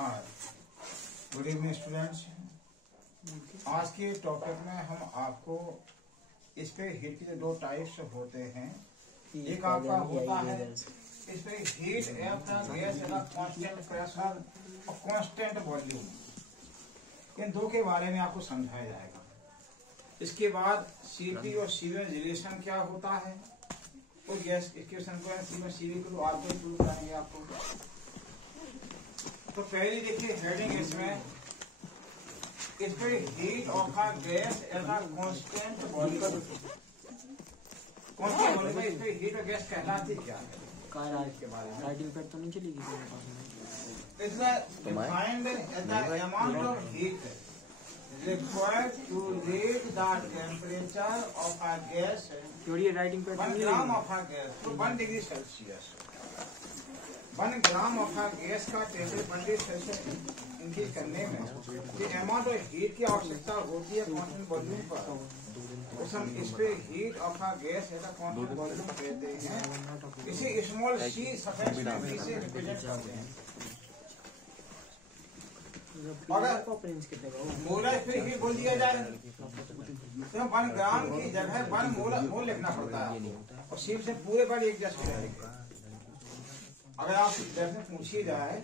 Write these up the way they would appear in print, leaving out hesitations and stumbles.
हाँ, good evening students. आज के टॉपिक में हम आपको इस पे हीट के दो टाइप्स होते हैं। एक आपका होता है इस पे हीट गैस कांस्टेंट प्रेशर और कांस्टेंट वॉल्यूम, इन दो के बारे में आपको समझाया जाएगा। इसके बाद सीपी और सीवी रिलेशन क्या होता है, वो गैस इक्वेशन को सीवी को आपको प्रूव करेंगे आपको। तो पहले देखिए हेडिंग इसमें इस पे heat of a gas as a constant volume. Constant volume में इस पे हीट और गैस कहलाती क्या है इसके बारे में राइटिंग पैड तो नहीं चलेगी मेरे पास में। It's defined as the amount of heat required to raise the temperature of a gas थोड़ी writing pad 1 gram of a gas to 1 degree Celsius। 1 gram of gas का टेम्परेचर 1 डिग्री सेल्सियस इंक्रीज करने में जो amount of heat की आवश्यकता होती है constant volume पर, उस हम इस पे हीट ऑफ गैस ऐसा कांस्टेंट वॉल्यूम कहते हैं। इसे स्मॉल सी सफिक्स में भी से रिप्रेजेंट करते हैं। अगर मोलर पे हीट बोल दिया जाए तो 1 ग्राम की जगह 1 मोल लिखना पड़ता है और सिर्फ से पूरे पर एक जैसे रहेंगे। अगर आप दर्शन पूछिए जाए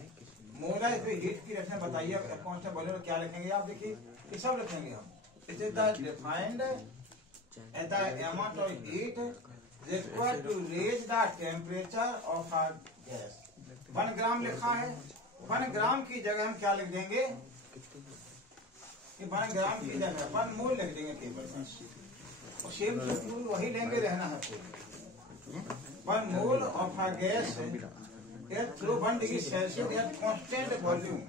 मोलर पे हीट की रचना बताइए कांस्टेंट वॉल्यूम क्या लिखेंगे आप? देखिए ये सब लिखेंगे हम। It is the defined as the amount of heat required to raise the temperature of a gas. 1 gram लिखा है, 1 ग्राम की जगह हम क्या लिख देंगे कि 1 ग्राम की जगह 1 मोल लिख देंगे केवल, और सेम टू वही लेंगे रहना है। 1 mole of a gas through 1 degree Celsius at constant volume.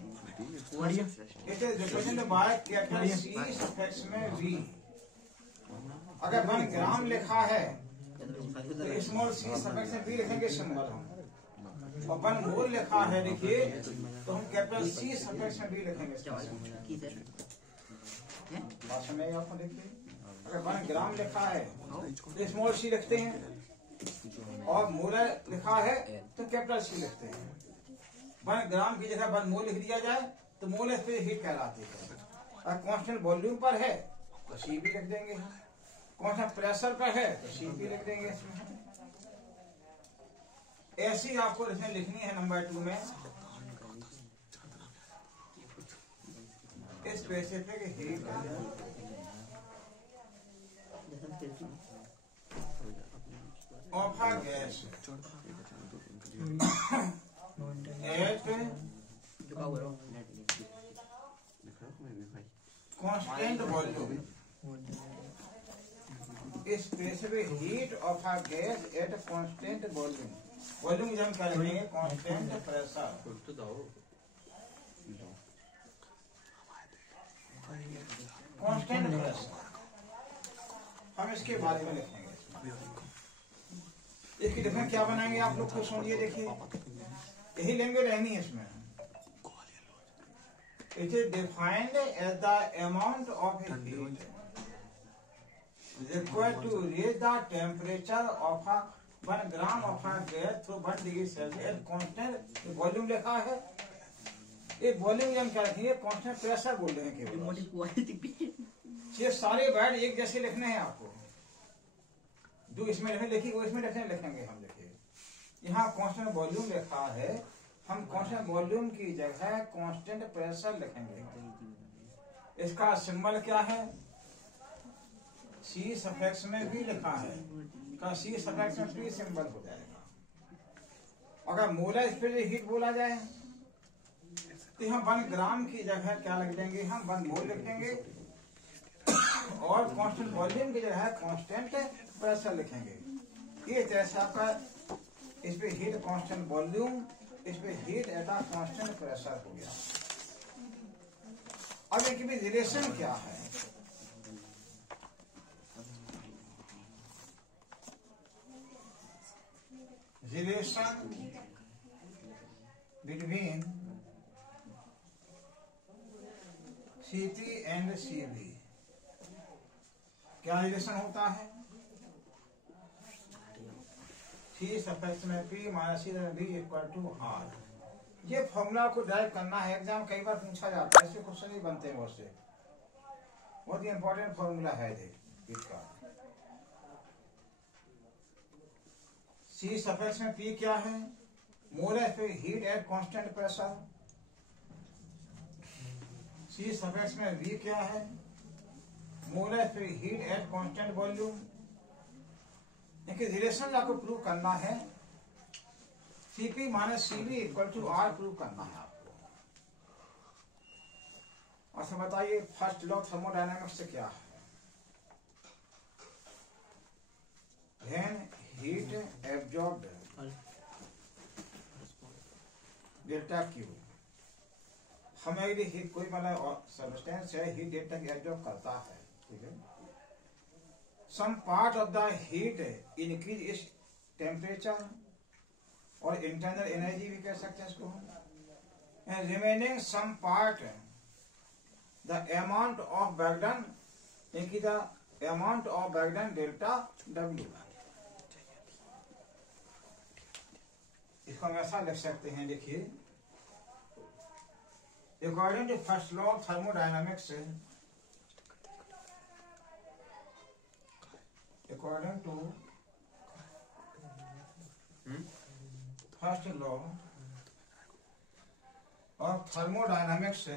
It is represented by capital C suffix में V। अगर 1 ग्राम लिखा है तो स्मॉल सी सफिक्स में V लिखेंगे सिंबल हम, और 1 मोल लिखा है देखिए तो हम कैपिटल C सफिक्स में V लिखेंगे। बात समझ आपको? देखिए अगर 1 ग्राम लिखा है तो स्मॉल सी लिखते हैं, और मोलर लिखा है तो कैपिटल सी लिखते हैं। 1 ग्राम की जगह 1 मोल लिख दिया जाए तो मोल इस पे हीट कहलाती है। अगर कांस्टेंट वॉल्यूम पर है तो सी भी लिख देंगे, कांस्टेंट प्रेशर पर है तो सी भी लिख देंगे इसमें। ऐसी आपको इसमें लिखनी है नंबर 2 में specific heat of a gas at constant volume। Specific heat of a gas at constant volume। Volume जब क्या लिखेंगे कांस्टेंट प्रेशर। कांस्टेंट प्रेशर हम इसके बारे में लिखेंगे। इसकी डिफरेंस क्या बनाएंगे आप लोग खुद समझिए। देखिए यही लैंग्वेज रहनी है इसमें। It is defined as the amount of heat required to raise the temperature of 1 gram of gas through 1 degree Celsius constant volume लिखा है। ये वॉल्यूम हम क्या रखेंगे कांस्टेंट प्रेशर बोल रहे हैं केवल। ये सारे वर्ड एक जैसे लिखने हैं आपको, जो इसमें लिखी वो इसमें लिखेंगे हम। देखिए यहाँ कांस्टेंट वॉल्यूम लिखा है, हम कांस्टेंट वॉल्यूम की जगह कांस्टेंट प्रेशर लिखेंगे। इसका सिंबल क्या है? सी सफिक्स में भी लिखा है, का सी सफिक्स में भी सिंबल हो जाएगा। अगर मोलर स्पेसिफिक हीट बोला जाए तो हम 1 ग्राम की जगह क्या लिख देंगे हम 1 मोल लिखेंगे, और कांस्टेंट वॉल्यूम की जगह कांस्टेंट प्रेशर लिखेंगे। ये जैसा आपका इस पे हीट कांस्टेंट वॉल्यूम, इस पे हीट ऐसा कांस्टेंट प्रेशर हो गया। अब इनकी भी रिलेशन क्या है? Relation between CP and CV क्या रिलेशन होता है? सी सफिक्स में पी माइनस सी भी इक्वल टू आर। ये फॉर्मूला को ड्राइव करना है, एग्जाम कई बार पूछा जाता है, ऐसे क्वेश्चन ही बनते हैं बहुत से, बहुत ही इंपॉर्टेंट फॉर्मूला है इसका। सी सफिक्स में पी क्या है? Molar heat at constant pressure. C suffix में वी क्या है? Molar heat at constant volume. देखिए रिलेशन आपको प्रूव करना है, CP minus CV equal to R prove करना है आपको। अच्छा बताइए फर्स्ट लॉ थर्मोडायनामिक्स से क्या है? When heat absorbed delta Q, हमें यदि हीट कोई मतलब सब्सटेंस है हीट डेल्टा की एब्जॉर्ब करता है, ठीक है, some part of the heat increase इस टेम्परेचर और इंटरनल एनर्जी भी कह सकते हैं इसको हम, remaining some part the amount of back done, the amount of back done delta W. इसको हम ऐसा लिख सकते हैं, देखिए according to first law of thermodynamics, according to first law of thermodynamics,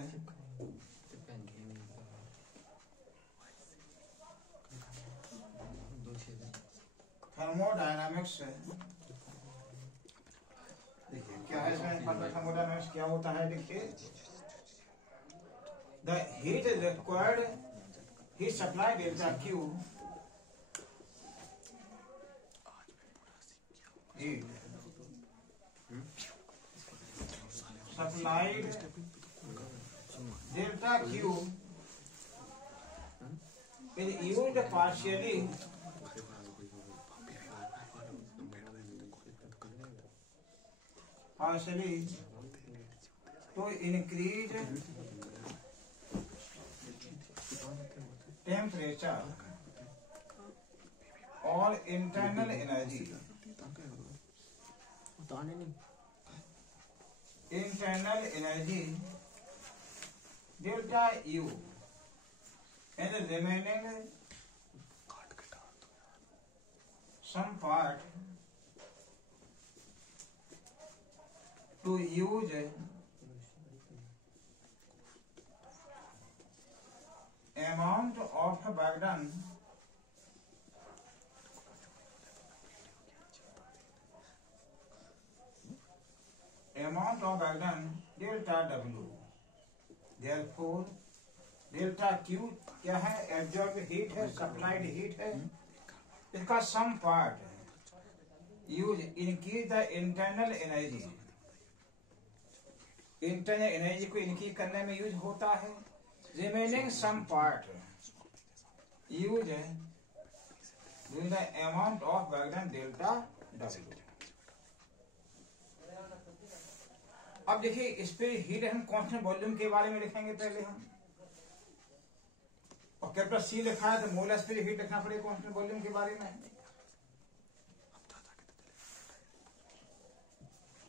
thermodynamics देखिए क्या है इसमें, थर्मोडायनामिक्स क्या होता है? देखिए the heat required, heat supply delta Q, heat supplied delta Q is used partially to increase temperature or internal energy, internal energy delta U and the remaining some part to use amount of back done delta W। Therefore delta Q क्या है? Absorb heat है, supplied heat है, इसका some part use increase the internal energy, internal energy को increase करने में use होता है, remaining some part use the amount of work done delta W. अब देखिए इस पे हीट हम कांस्टेंट वॉल्यूम के बारे में लिखेंगे पहले हम, और कैपिटल सी लिखा है तो मोलर स्पिरिट हीट लिखना पड़ेगा कांस्टेंट वॉल्यूम के बारे में।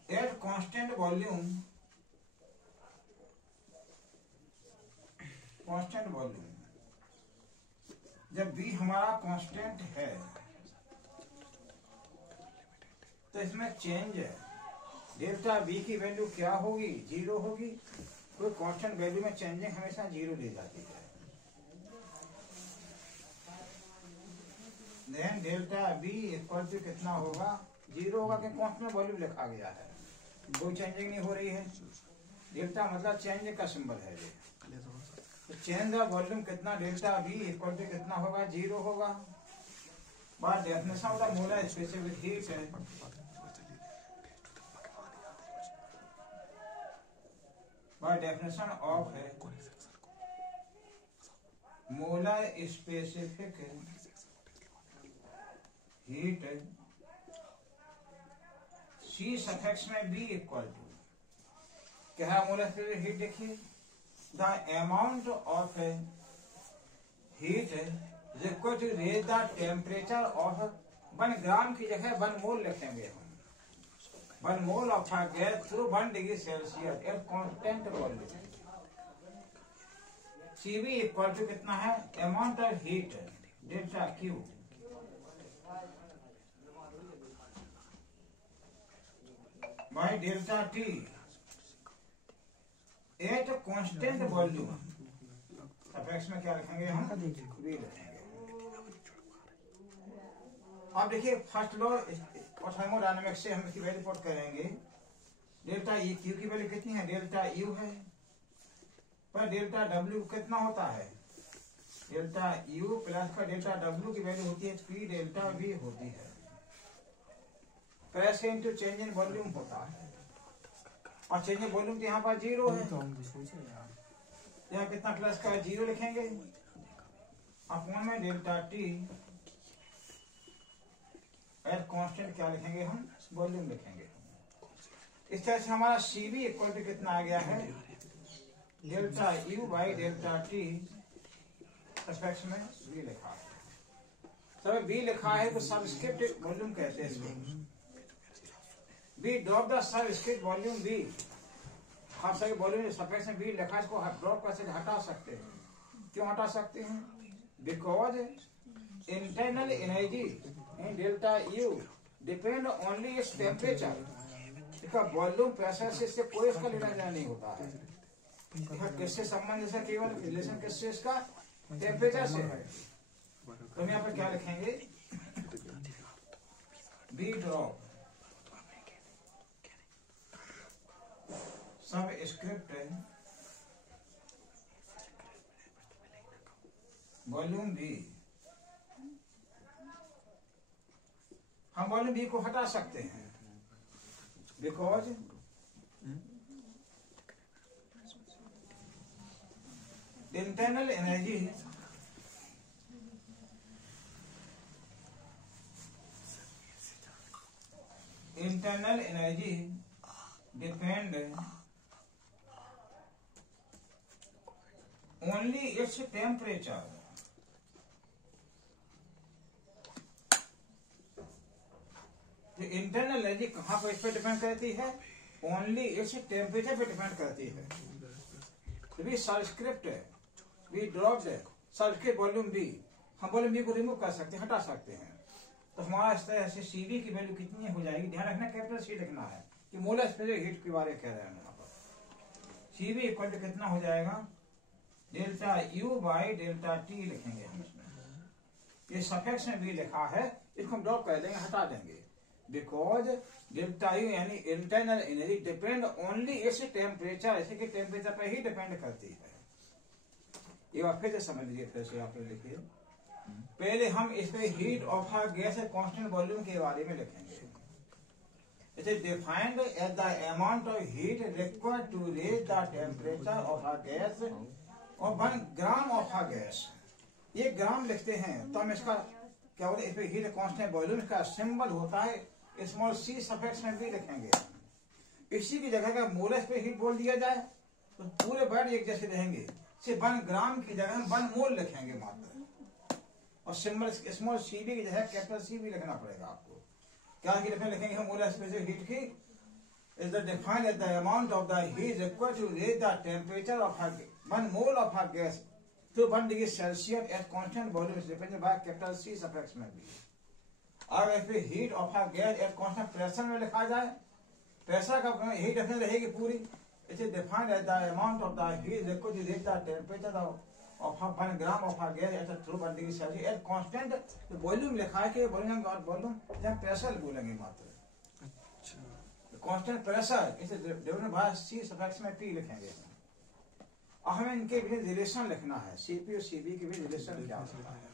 Eight constant volume, constant volume जब V हमारा कांस्टेंट है तो इसमें चेंज है, डेल्टा V की वैल्यू क्या होगी? 0 होगी। कोई कांस्टेंट वैल्यू में चेंजिंग हमेशा 0 ली जाती है। Then delta V equal to कितना होगा? 0 होगा, क्योंकि कांस्टेंट वॉल्यूम लिखा गया है, कोई चेंजिंग नहीं हो रही है। डेल्टा मतलब चेंज का सिंबल है ये, तो चेंज ऑफ वॉल्यूम कितना? डेल्टा V इक्वल टू कितना होगा? 0 होगा। By definition of the molar specific heat है, बाय डेफिनेशन ऑफ है molar specific heat C suffix में B इक्वल टू क्या है? मोलर स्पेसिफिक हीट देखिए, the amount of heat equal to raise the temperature of 1 gram की जगह 1 मोल लिखेंगे हम, 1 mole of a gas through 1 degree Celsius at constant volume. Cv equal to कितना है? Amount of heat delta Q by delta T at constant volume. Suffix में क्या लिखेंगे हम? V लिखेंगे। अब देखिए फर्स्ट लॉ और थर्मोडायनामिक्स से हम इसकी वैल्यू पुट करेंगे। डेल्टा E Q की वैल्यू कितनी है? डेल्टा U है, पर डेल्टा W कितना होता है? डेल्टा U प्लस का डेल्टा W की वैल्यू होती है P डेल्टा V होती है। Press into change in volume होता है, और चेंज इन वॉल्यूम तो यहाँ पर 0 है, यहाँ कितना प्लस का 0 लिखेंगे अपॉन में डेल्टा T एट कांस्टेंट क्या लिखेंगे हम? वॉल्यूम लिखेंगे। इस तरह से हमारा Cv इक्वल टू कितना आ गया है? Delta U by delta T respect में V लिखा है। सब V लिखा है तो सबस्क्रिप्ट वॉल्यूम कहते हैं इसको। V drop the subscript volume V। आप सभी वॉल्यूम सफिक्स में V लिखा है, इसको ड्रॉप करके हटा सकते हैं। क्यों हटा सकते हैं? Because internal energy in delta U depend only its temperature. इसका वॉल्यूम प्रेशर से इससे कोई इसका लेना देना नहीं होता है। किससे संबंध है? केवल रिलेशन किससे? इसका टेम्परेचर से है। तो हम यहाँ पर क्या लिखेंगे? V ड्रॉप सब स्क्रिप्ट वॉल्यूम V। हम वॉल्यूम V को हटा सकते हैं because internal energy depend only its temperature. तो इंटरनल एनर्जी कहां पर इस पे डिपेंड करती है? ओनली इट्स टेम्परेचर पे डिपेंड करती है। तो भी subscript V dropped subscript volume V, हम वॉल्यूम V को रिमूव कर सकते हैं, हटा सकते हैं। तो हमारा इस तरह से Cv की वैल्यू कितनी हो जाएगी? ध्यान रखना कैपिटल C लिखना है कि मोलर स्पेसिफिक हीट के बारे में कह रहे हैं यहाँ पर। Cv इक्वल टू कितना हो जाएगा? Delta U by delta T लिखेंगे हम इसमें। ये सफिक्स में V लिखा है, इसको हम ड्रॉप कर देंगे, हटा देंगे। बिकॉज डेल्टा U यानी internal energy depend only its temperature, इसी के टेम्परेचर पर ही डिपेंड करती है। ये बात फिर से समझ लीजिए, फिर से आप लिखिए। पहले हम इस पे heat of a gas constant volume के बारे में लिखेंगे। It is defined as the amount of heat required to raise the temperature of a gas और 1 ग्राम ऑफ अ गैस। ये ग्राम लिखते हैं तो हम इसका क्या बोलते हैं? इस पे हीट कांस्टेंट वॉल्यूम का सिंबल होता है स्मॉल c सफिक्स में भी लिखेंगे। इसी की जगह का मोलर पे हीट बोल दिया जाए तो पूरे वर्ड एक जैसे रहेंगे। सिर्फ 1 ग्राम की जगह हम 1 मोल लिखेंगे मात्र, और सिंबल स्मॉल Cv की जगह कैपिटल C भी लिखना पड़ेगा आपको। क्या लिखेंगे हम? मोलर स्पेसिफिक हीट की is defined as the amount of the heat required to raise the temperature of 1 mole of a gas to 1 degree Celsius at constant volume is represented by capital C suffix में भी। अगर इस पे heat of a gas at constant pressure में लिखा जाए, pressure का heat definition रहेगी पूरी। It is defined as the amount of the heat required to raise the temperature of 1 gram of a gas at through 1 degree Celsius at constant. तो volume लिखा है कि वॉल्यूम जब प्रेशर बोलेंगे मात्र। कांस्टेंट प्रेशर इसे डिवाइडेड बाय C सफिक्स में P लिखेंगे। अब हमें इनके बीच रिलेशन लिखना है। Cp और Cv के बीच रिलेशन क्या होता है?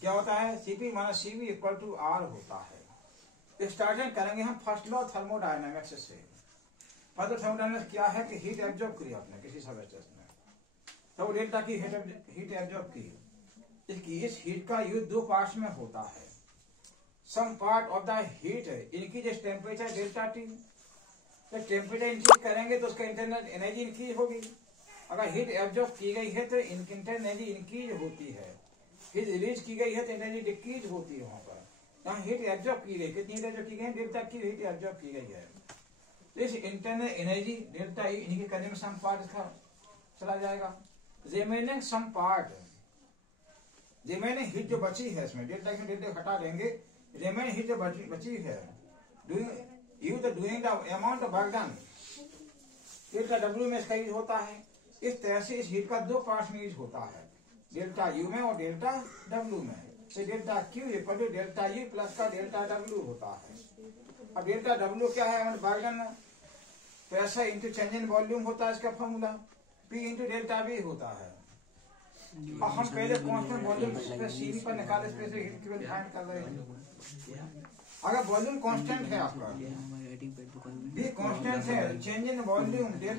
क्या होता है? Cp minus Cv equal to R होता है। स्टार्टिंग करेंगे हम फर्स्ट लॉ थर्मोडायनामिक्स से। फर्स्ट थर्मोडायनामिक्स क्या है कि हीट एब्जॉर्ब करी आपने किसी सबस्टेंस में, तो डेल्टा की हीट एब्जॉर्ब की। इस हीट का यूज 2 पार्ट्स में होता है। Some part of the heat increase temperature delta T। तो टेम्परेचर इंक्रीज करेंगे तो उसका इंटरनल एनर्जी इंक्रीज होगी। अगर हीट एब्जॉर्ब की गई है तो इंटरनल एनर्जी इंक्रीज होती है, हीट रिलीज की गई है तो एनर्जी डिक्रीज होती है वहां पर। यहाँ हीट एब्जॉर्ब की गई, कितनी हीट एब्जॉर्ब की गई? डेल्टा की हीट एब्जॉर्ब की गई है। इस इंटरनल एनर्जी डेल्टा ई, इन्हीं के करने में सम पार्ट इसका चला जाएगा। Remaining some part, remaining heat जो बची है इसमें, डेल्टा की डेल्टा हटा देंगे, रिमेनिंग हीट जो बची है, doing the amount of work done, delta W में इसका यूज होता है। इस तरह से इस हीट का दो पार्ट में यूज होता है, डेल्टा यू में और डेल्टा डब्ल्यू में। तो delta Q equal to delta U plus का डेल्टा डब्ल्यू होता है। अब डेल्टा डब्ल्यू क्या है? Work done, pressure into change in volume होता है इसका formula, P into delta V होता है। और हम पहले कांस्टेंट वॉल्यूम सीधी पर निकाले, स्पेशल हीट की फाइंड कर रहे हैं। अगर वॉल्यूम कांस्टेंट है आपका, बी कांस्टेंट है, चेंज इन वॉल्यूम डेल्टा